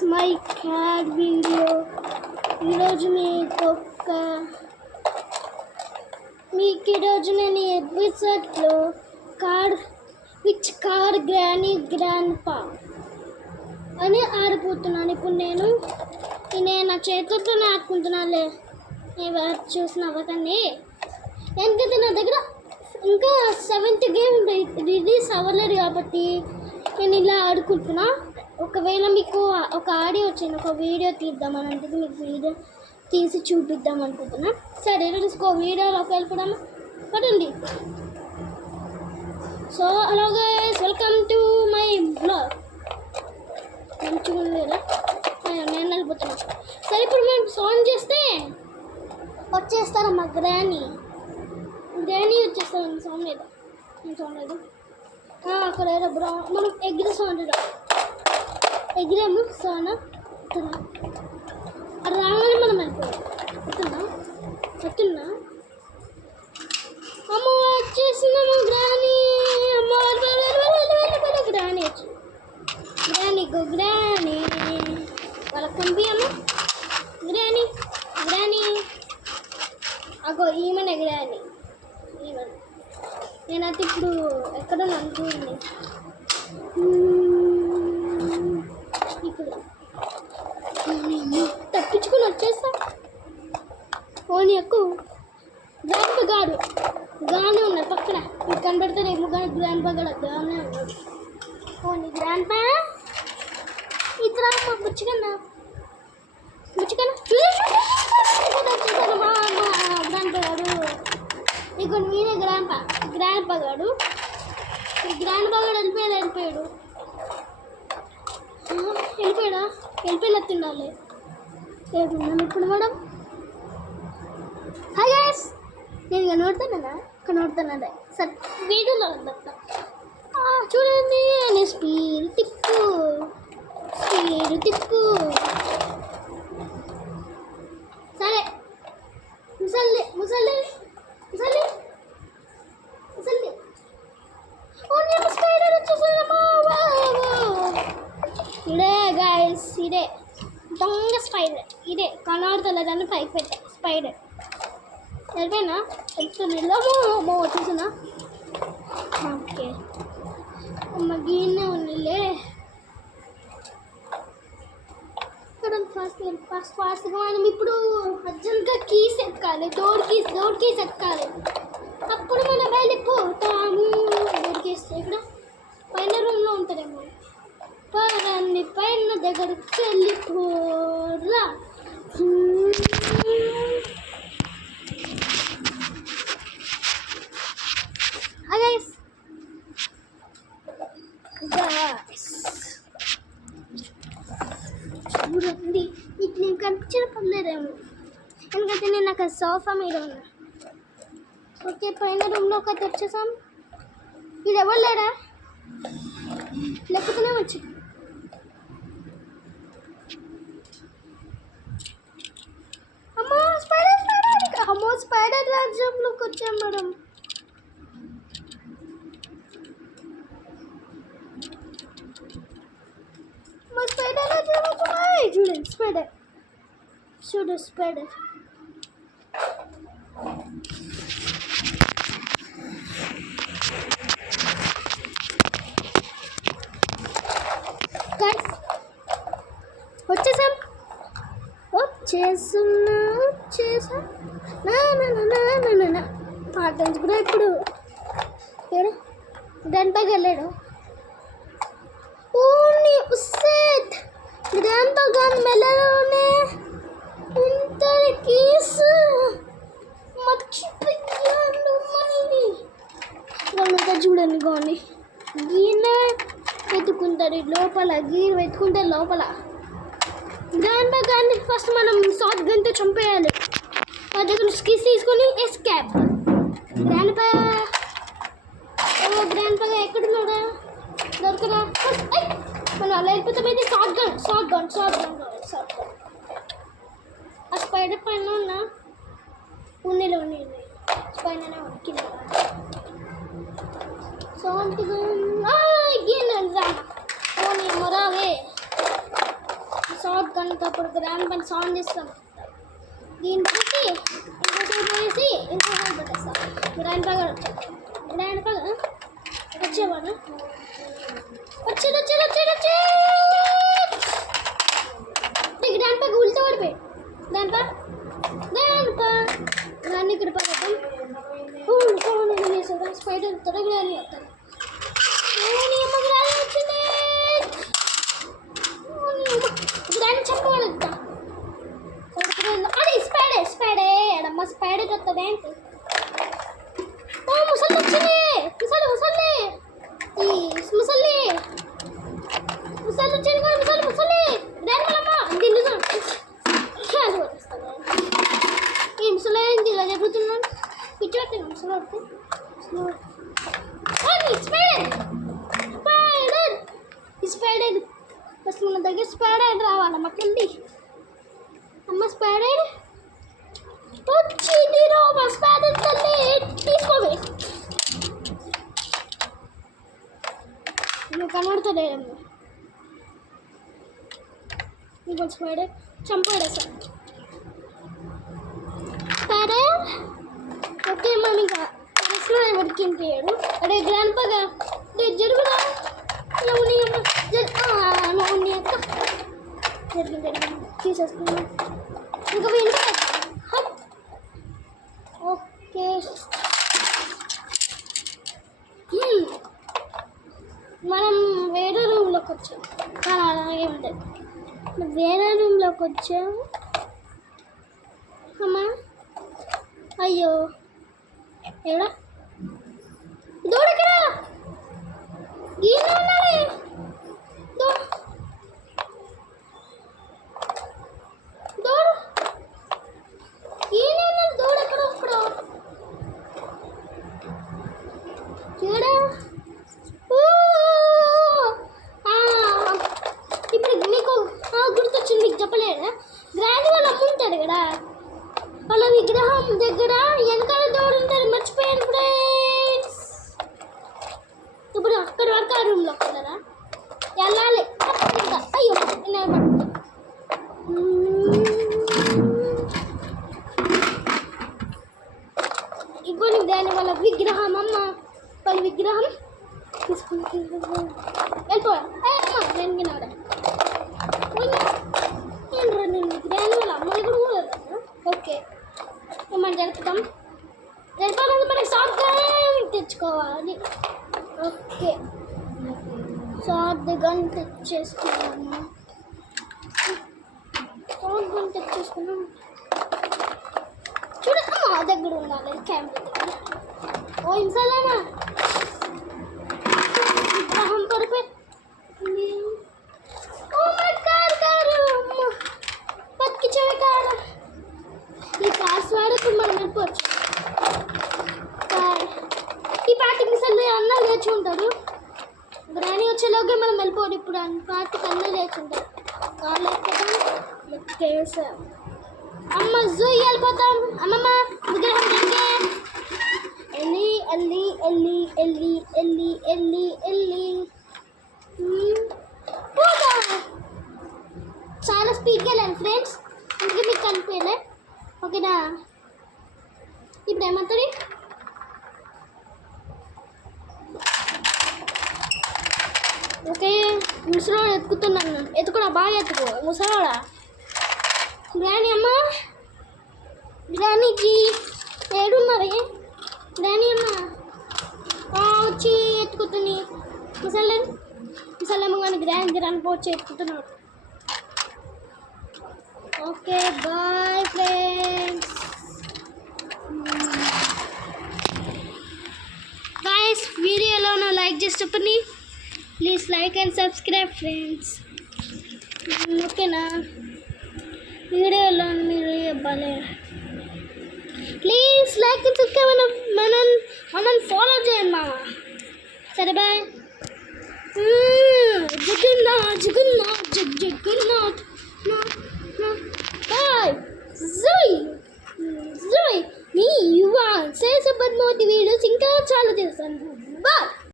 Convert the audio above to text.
Guys my cat video. ఈరోజు ఈరోజు నేను ఎపిసోడ్లో కార్ గ్రానీ గ్రాండ్ పా అని ఆడిపోతున్నాను. ఇప్పుడు నేను నా చేతులతోనే ఆడుకుంటున్నానులే. నేను చూసిన అవ్వకండి. ఎందుకంటే నా దగ్గర ఇంకా 7th గేమ్ రిలీజ్ అవ్వలేదు కాబట్టి నేను ఇలా ఆడుకుంటున్నా. ఒకవేళ మీకు ఒక ఆడియో వచ్చింది, ఒక వీడియో తీద్దామని అంటే మీకు వీడియో తీసి చూపిద్దాం అనుకుంటున్నా. సరే తీసుకో, వీడియోలోకి వెళ్ళిపోదాం పడండి. So hello guys, welcome to my blog. మంచిగా ఉండేలా నేను వెళ్ళిపోతున్నా. సరే ఇప్పుడు మేము సౌండ్ చేస్తే వచ్చేస్తారమ్మా గ్రానీ వచ్చేస్తాను. సౌండ్ లేదా? సౌండ్ లేదు. అక్కడ బ్రౌన్ మనం ఎగ్రే సౌండ్ ఎగ్రేము సౌండ్ అది రాగానే మనం వెళ్ళిపోయాం. వస్తున్నా అమ్మ వచ్చేసిందమ్మ గ్రానీ. అమ్మ గ్రానీ వచ్చి గ్రానీ వాళ్ళకి పంపి అమ్మ గ్రానీ అగో ఈమెనే గ్రానీ. నేనైతే ఇప్పుడు ఎక్కడో అనుకుంది ఇప్పుడు తప్పించుకుని వచ్చేస్తా. ఓని ఎక్కువ గ్రాండ్ గాడు గానే ఉన్నాడు పక్కన. మీకు కనబడతాడు ఏమో కానీ గ్రాండ్ పా గాడు గానే ఉన్నాడు. ఓని గ్రాండ్ పా ఇతర బుచ్చికన్నా వచ్చేసాను మా గ్రాండ్ పా గాడు. ఇక నేనే గ్రాండ్ పా గాడు. వెళ్ళిపోయాడు. వెళ్ళిపోయినట్టుండాలి. ఏడున్నాను ఇప్పుడు మేడం. హాయ్ గైస్, నేను కనబడుతున్నాను సరే వీడియోలో ఉందంతా చూడండి. నేను స్పీడ్ తిప్పు సరే ముసలి స్పైడర్ వచ్చేసాడమ్మా. ఇదే గైస్, ఇదే దొంగ స్పైడర్. ఇదే కనబడతలేదని పైకి పెట్టా స్పైడర్. సరిపోయినా వెళ్తున్నామో వచ్చేసినా. ఓకే అమ్మ గీనే ఉన్నిలే. ఫాస్ట్గా మనం ఇప్పుడు అర్జెంట్గా కీస్ ఎక్కాలి. డోర్ కీస్ ఎక్కాలి. అప్పుడు మనం వెళ్ళిపోతాము. డోర్ కీస్ ఇక్కడ పైన రూమ్లో ఉంటారేమో. పైన దగ్గరికి వెళ్ళిపోరా. చూడండి, మీకు నేను కనిపించిన పర్లేదేమో ఎందుకంటే నేను అక్కడ సోఫా మీద ఉన్నా. ఓకే పైన రూమ్లో ఒకటి వచ్చేసాం. ఇది ఎవరు లేరా? లేకపోతేనే వచ్చి స్పైడర్ రాజ్యంలోకి వచ్చాం మేడం. చూడండి స్పైడర్ వచ్చేసా పాటించుకున్నా. ఇప్పుడు గ్రాండ్ పా వెళ్ళాడు. ఓన్లీ ఉస్సెట్ గ్రాండ్ పా గాన్ మెల్లలోనే ఇంత కీస్ మర్చిపోయాను. మళ్ళీ వాళ్ళంతా చూడండి కానీ గీన వెతుకుంటారు లోపల. వెతుకుంటారు లోపల. గ్రాండ్ పా గాన్ని ఫస్ట్ మనం షార్ట్ గన్తో చంపేయాలి. వాళ్ళ దగ్గర స్కిస్ తీసుకొని ఎస్కేప్. గ్రాండ్ పా ఎక్కడున్నాడా? దొరకరా? మనం అలా వెళ్ళిపోతే షార్ట్ గన్ ఆ స్పైడర్ పైన ఉన్నా ఉన్నిలో పైన కింద షార్ట్ గన్. మొరావే ఇంకా అప్పుడు గ్రాండ్ పని సౌండ్ చేస్తాం. దీన్ని పెట్టి ఇంకోసేపు వేసి ఇంకోసేపు పెట్టేస్తాం. గ్రాండ్ పగ వచ్చేవాడు వచ్చేది గ్రాండ్ పగ ఉల్టా పడిపోయి దాన్ని ఇక్కడ పడతాం. స్పైడర్ తొడగలని వస్తాను. వచ్చింది గ్రాండ్ చెప్పగలుగుతా. అది స్పైడే అడమ్మ స్పైడర్ వస్తుంది ఏంటి? ముసలి వచ్చింది. ముసలి ఈ ముసలి వచ్చింది కదా. ముసలి గ్రాండ్ దీన్ని ఈ ముసలి ఏంటి ఇలా చెబుతున్నాను. పిచ్చి పెట్టాను ముసలి పడితే స్పైడర్ ఫస్ట్ మన దగ్గర స్పైడర్ రావాలి. మాకెళ్ళి అమ్మ స్పైడర్ వచ్చింది. రోమా స్పైడర్ తల్లి తీసుకోవే. నువ్వు కనబడుతుందేమో ఇంకో స్పైడర్ చంపాడేసా. స్పైడర్ ఓకే మనం ఇంకా ఎవరికి ఇంపాడు. అడే గ్రాండ్ పగా జరుగుదా జరిగింది తీసేసుకున్నాం. ఇంకా వింటే ఓకే మనం వేరే రూమ్లోకి వచ్చాము. కానీ అలాగే ఉంటుంది. వేరే రూమ్లోకి వచ్చాము. అమ్మా అయ్యో ఎడా దూడెక్కడా ఈయన ఉన్నాడే. దూడు ఈయన ఉన్నాడు. దూడు ఎక్కడో ఇప్పుడు చూడా. ఇప్పుడు మీకు గుర్తొచ్చింది. మీకు చెప్పలేదా గ్రాండ్ వాళ్ళ అమ్మ ఉంటాడు కదా, వాళ్ళ విగ్రహం దగ్గర వెనకాల దూడు ఉంటారు. మర్చిపోయాను ఫ్రెండ్స్. ఇప్పుడు అక్కడి వరకు ఆ రూమ్లో కదా వెళ్ళాలి. ఇంకా అయ్యో ఇంకోటి దాని వాళ్ళ విగ్రహం అమ్మ వాళ్ళ విగ్రహం తీసుకుని వెళ్ళిపోయా. నేను విన్నాడా నేను విగ్రహాన్ని వాళ్ళ అమ్మ దగ్గర కూడా. ఓకే మనం జరుపుతాం మనకి సాఫ్ట్గా తెచ్చుకోవాలి. ఓకే షార్ట్ గన్ తెచ్చేసుకున్నాము. చూడ మా దగ్గర ఉండాలి కెమెరా దగ్గర. ఓ ఇన్సాలేనా విగ్రహం పడిపోయింది. ఓ మై కారు బతికించే కారు. ఈ కార్స్ వాడకు మనం వెళ్ళిపోవచ్చు. ఈ పార్టీకి మిసాలు అన్న లేచి ఉంటాడు. గ్రాని వచ్చేలోగా మనం వెళ్ళిపోవాలి. ఇప్పుడు పార్టీకి అన్న లేచి ఉంటాడు. కాళ్ళు ఎక్కేసాం. అమ్మ జూ వెళ్ళిపోతాం. అమ్మమ్మ విగ్రహం దగ్గర వెళ్ళి చాలా స్పీడ్గా వెళ్ళాను ఫ్రెండ్స్. అందుకే మీకు కనిపించలే. ఓకేనా ఇప్పుడు ఏమవుతుంది? ఓకే ముసలోడు ఎత్తుకుతున్నాను. ఎత్తుకున్నా బాగా ఎత్తుకో ముసలోడా. గ్రాని అమ్మ గ్రానీకి ఏడున్నది. గ్రాని అమ్మ వచ్చి ఎత్తుకుతుంది. ముసలమ్మ కానీ గ్రాని పోచి ఎత్తుకుతున్నాడు. Okay bye friends. Guys video ఎలా ఉన్నా లైక్ చేసి చెప్పండి. Please like and subscribe friends. ఓకేనా వీడియోలో మీరు ఇవ్వాలి. Please like and subscribe. మనం ఫాలో చేయండి మామ. సరే బాయ్. జగన్నాథ్ బాయ్. మీ యువ సేస పద్మావతి వీడియోస్ ఇంకా చాలా చేస్తాను. బాయ్.